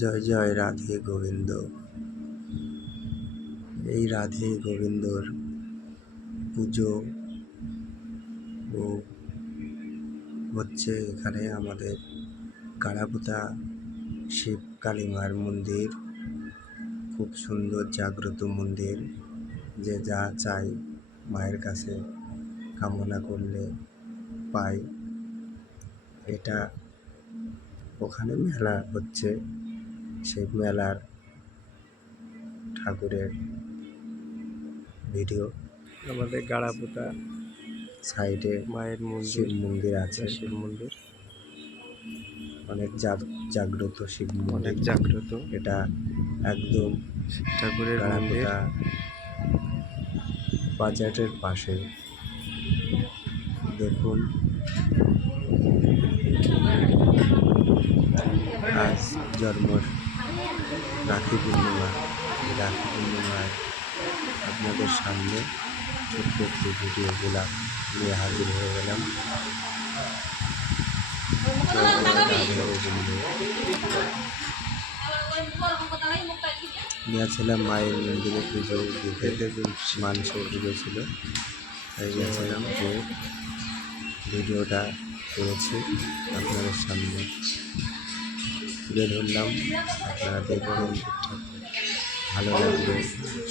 জয় জয় রাধে গোবিন্দ। এই রাধে গোবিন্দর পুজো ও হচ্ছে এখানে আমাদের গাড়াপোতা শিব কালী মায়ের মন্দির। খুব সুন্দর জাগ্রত মন্দির, যে যা চাই মায়ের কাছে কামনা করলে পাই। এটা ওখানে মেলা হচ্ছে, সেই মেলার ঠাকুরের ভিডিও। আমাদের গাড়াপোতা সাইডে মায়ের শিব মন্দির আছে, শিব মন্দির অনেক জাগ্রত শিব মন্দির, অনেক জাগ্রত। এটা একদম শিব ঠাকুরের মন্দির। গাড়াপোতা বাজারের পাশে। দেখুন, আজ জন্ম রাখি পূর্ণিমা। রাখি পূর্ণিমায় আপনাদের সামনে ছোট্ট একটি ভিডিওগুলা নিয়ে হাজির হয়ে গেলাম। গিয়েছিলাম মায়ের মন্দিরে পুজো দিতে, মানুষের পুজো ছিল, তাই গিয়েছিলাম, যে ভিডিওটা করেছি আপনাদের সামনে তুলে ধরলাম। আপনারা দেখবেন, ভালো লাগবে,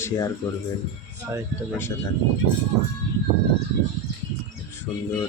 শেয়ার করবেন, আরেকটা পাশে থাকবেন। সুন্দর